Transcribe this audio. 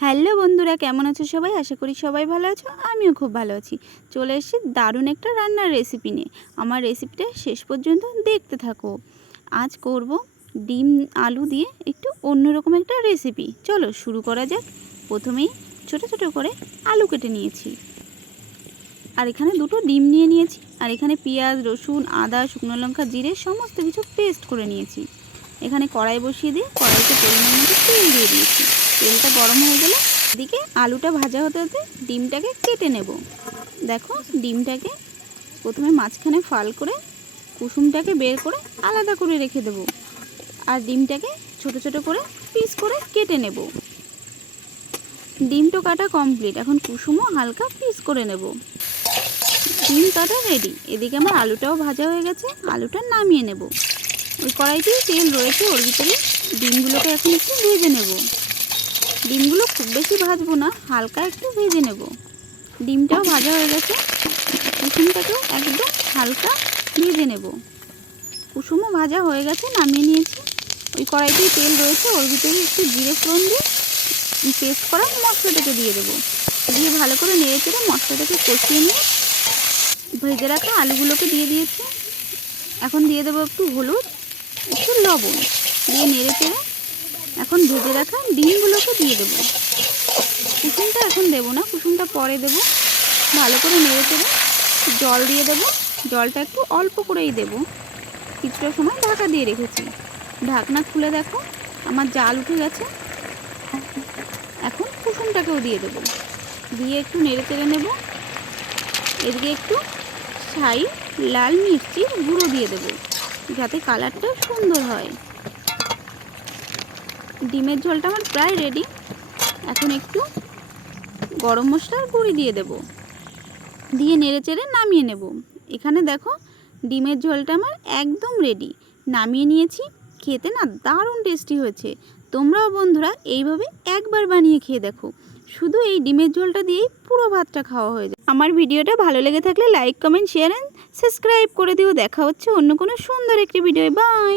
Hello বন্ধুরা, কেমন আছো সবাই? আশা করি সবাই ভালো আছো। আমিও খুব ভালো আছি। চলে এসেছি দারুণ একটা রান্নার রেসিপি নিয়ে। আমার রেসিপিটা শেষ পর্যন্ত দেখতে থাকো। আজ করব ডিম আলু দিয়ে একটু অন্যরকম একটা রেসিপি। চলো শুরু করা যাক। প্রথমেই ছোট ছোট করে আলু কেটে নিয়েছি, আর এখানে দুটো ডিম নিয়ে নিয়েছি, আর এখানে পেঁয়াজ, রসুন, আদা, শুকনো লঙ্কা, জিরে সমস্ত কিছু পেস্ট করে নিয়েছি। এখানে কড়াই বসিয়ে দিয়ে কড়াইতে পরিমাণ মতো তেল দিয়ে দিয়েছি। তেলটা গরম হয়ে গেলে এদিকে আলুটা ভাজা হতে হতে ডিমটাকে কেটে নেব। দেখো, ডিমটাকে প্রথমে মাঝখানে ফাল করে কুসুমটাকে বের করে আলাদা করে রেখে দেব, আর ডিমটাকে ছোট ছোট করে পিস করে কেটে নেব। ডিমটা কাটা কমপ্লিট। এখন কুসুমও হালকা পিস করে নেব। ডিম কাটা রেডি। এদিকে আমার আলুটাও ভাজা হয়ে গেছে, আলুটা নামিয়ে নেব। ওই কড়াইতেই তেল রয়েছে, ওর ভিতরে ডিমগুলোকে এখন একটু ভেজে নেব। ডিমগুলো খুব বেশি ভাজবো না, হালকা একটু ভেজে নেব। ডিমটাও ভাজা হয়ে গেছে, কুসুমটাকেও একদম হালকা ভেজে নেব। কুসুমও ভাজা হয়ে গেছে, নামিয়ে নিয়েছি। ওই কড়াইতেই তেল রয়েছে, ওর ভিতরে একটু জিরে ফোড়ন দিয়ে পেস্ট করা মশলাটাকে দিয়ে দেবো। দিয়ে ভালো করে নেড়ে চেড়ে মশলাটাকে কষিয়ে নিয়ে ভেজে রাখা আলুগুলোকে দিয়ে দিয়েছি। এখন দিয়ে দেবো একটু হলুদ, একটু লবণ, দিয়ে নেড়ে চেড়ে এখন ভেজে রাখা ডিমগুলোকে দিয়ে দেবো। কুসুমটা এখন দেবো না, কুসুমটা পরে দেবো। ভালো করে নেড়ে চেড়ে জল দিয়ে দেবো। জলটা একটু অল্প করেই দেবো। কিছুটা সময় ঢাকা দিয়ে রেখেছি। ঢাকনা খুলে দেখো আমার জাল উঠে গেছে। এখন কুসুমটাকেও দিয়ে দেবো, দিয়ে একটু নেড়ে চেড়ে নেব। এদিকে একটু ছাই লাল মির্চির গুঁড়ো দিয়ে দেবো, যাতে কালারটা সুন্দর হয়। ডিমের ঝোলটা আমার প্রায় রেডি। এখন একটু গরম মশলার গুঁড়ি দিয়ে দেব, দিয়ে নেড়ে চেড়ে নামিয়ে নেব। এখানে দেখো ডিমের ঝোলটা আমার একদম রেডি। নামিয়ে নিয়েছি। খেতে না দারুণ টেস্টি হয়েছে। তোমরাও বন্ধুরা এইভাবে একবার বানিয়ে খেয়ে দেখো। শুধু এই ডিমের ঝোলটা দিয়েই পুরো ভাতটা খাওয়া হয়ে যায়। আমার ভিডিওটা ভালো লেগে থাকলে like, comment, share and subscribe করে দিও। দেখা হচ্ছে অন্য কোনো সুন্দর একটি ভিডিও। বাই।